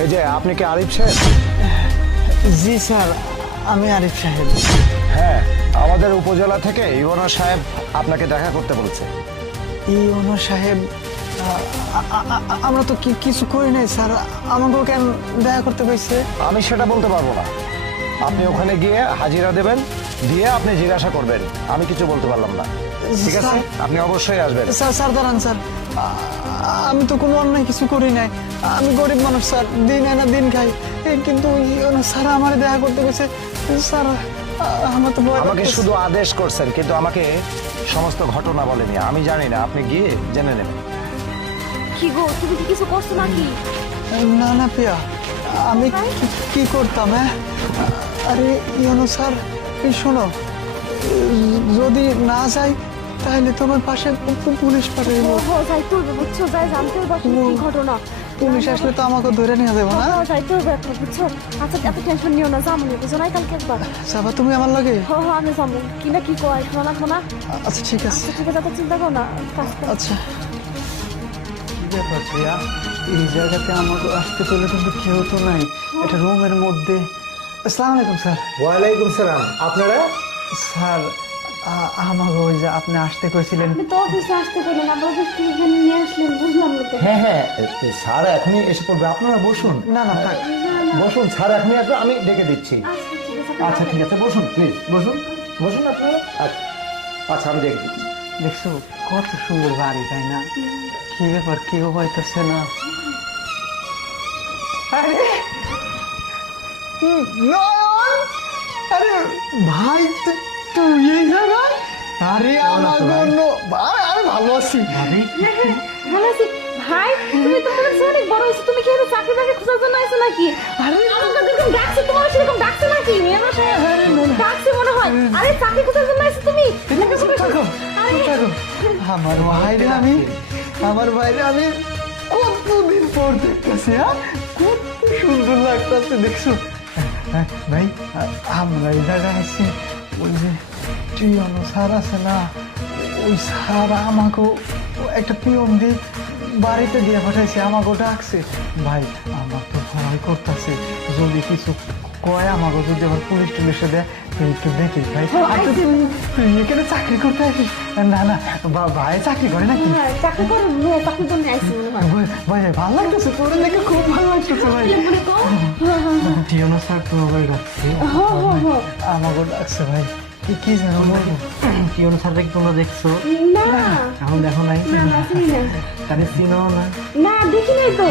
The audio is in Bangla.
এই যে আপনি কি আরিফ সাহেব? জি স্যার, আমি আরিফ সাহেব। হ্যাঁ, আমাদের উপজেলা থেকে ইউনো সাহেব আপনাকে দেখা করতে বলেছে। ইউনো সাহেব, আমরা তো কিছু করি নাই স্যার, আমাকেও কেন দেখা করতে পাইছে? আমি সেটা বলতে পারবো না। আপনি ওখানে গিয়ে হাজিরা দেবেন, দিয়ে আপনি জিজ্ঞাসা করবেন। আমি কিছু বলতে পারলাম না। ঠিক আছে, স্যার- আপনি অবশ্যই আসবেন। স্যার দাঁড়ান স্যার, আমি তো কোনো অন্যায় কিছু করি নাই। আমি গরিব মানুষ স্যার, দিন আনা দিন খাই, কিন্তু ইউনো স্যার আমার দেখা করতে গেছে। স্যার আমার তো ভয় আমাকে লাগতেছে। শুধু আদেশ করছেন, কিন্তু আমাকে সমস্ত ঘটনা বলেনি। আমি জানি না, আপনি গিয়ে জেনে নেবেন। কি গো, তুমি কি কিছু করছো নাকি? না না পিয়া, আমি কি করতাম? হ্যাঁ, আরে ইউনো স্যার, এই শোনো, যদি না যাই তাহলে তোমার পাশে পুলিশ পাঠিয়ে দেবো। যাই তুলবে, বুঝছো? যাই জানতে হবে আসলে কি ঘটনা। পুলিশ আসলে তো আমাকে ধরে নিয়ে যাবো না। যাই তুলবে একটা, বুঝছো? আচ্ছা, এত টেনশন নিও না, যাবো না, বুঝো নাই কালকে একবার। সাবা, তুমি আমার লাগে? আমি যাবো, কি না কি কয়, শোনা লাগবো না? আচ্ছা ঠিক আছে। আচ্ছা ঠিক আছে, এত চিন্তা করো না, কাজ করো। আচ্ছা, কি ব্যাপার প্রিয়া, এই জায়গাতে আমাকে আসতে পেলে কিন্তু কেউ তো নাই, একটা রুমের মধ্যে। আসসালামু আলাইকুম স্যার। ওয়ালাইকুম সালাম। আপনারা? স্যার, আমাকে ওই যে আপনি আসতে কইছিলেন। আপনি তো অফিসে আসতে পারলেন, আবার অফিস থেকে এখানে নিয়ে আসলেন, বুঝলাম না তো। হ্যাঁ হ্যাঁ, স্যার এখনই এসে পড়বে। আপনারা বসুন, না না থাক। বসুন। স্যার এখনই আসবে, আমি ডেকে দিচ্ছি। আচ্ছা ঠিক আছে, আচ্ছা ঠিক আছে, বসুন প্লিজ, বসুন বসুন আপনারা। আচ্ছা আচ্ছা, আমি ডেকে দিচ্ছি। দেখছো কত সুন্দর বাড়ি, তাই না? কি ব্যাপার, কেউ পাইতেছে না? আরে নয়ন, আরে ভাই, তুই এই জায়গায়? আরে আমার জন্য আমি ভালো আছি। ভালো আছি। ভাই, তুমি তো মনে হচ্ছে অনেক বড় হয়েছো, তুমি কি এর চাকরি বাকরি খোঁজার জন্য আইছো নাকি? আরে আমাকে দেখুন ডাকছে, তোমার সেরকম ডাকছে নাকি? মেয়েরা ডাকছে মনে হয়। আরে চাকরি খোঁজার জন্য আইছো তুমি? চুপ থাকো, চুপ থাকো। আমার ভাইরে আমি, আমার ভাইরে আমি কতদিন পর দেখতেছি। হ্যাঁ, কত সুন্দর লাগতেছে, দেখছো? ভাই, আমরা এই জায়গায় আছি, ওই যে টিয়ন স্যার আছে না, ওই স্যার আমাকে একটা পিয়ন দিয়ে বাড়িতে দিয়ে পাঠাইছে, আমাকে ডাকছে। ভাই, আমার তো ভয় করতেছে, যদি কিছু কয় আমাকে যদি আবার পুলিশ টুলিশে দেয়, তুই একটু দেখি ভাই। আচ্ছা, তুই এখানে চাকরি করতে আসিস? না না, ভাই চাকরি করে নাকি? হ্যাঁ, চাকরি করো, মেয়ে চাকরির জন্য আইছি মনে হয়। ভাই ভালো লাগতেছে, তোরে দেখে খুব ভালো লাগতেছে ভাই। মনে করো। টিয়নো স্যার তো ভাই ডাকছে, আমাকে ডাকছে ভাই। কি জানো বলবো? টিয়নো স্যারটা কি তোমরা দেখছো? না এখন দেখো নাই? না, চিনি না। তাহলে চিনো না? না, দেখি নাই তো।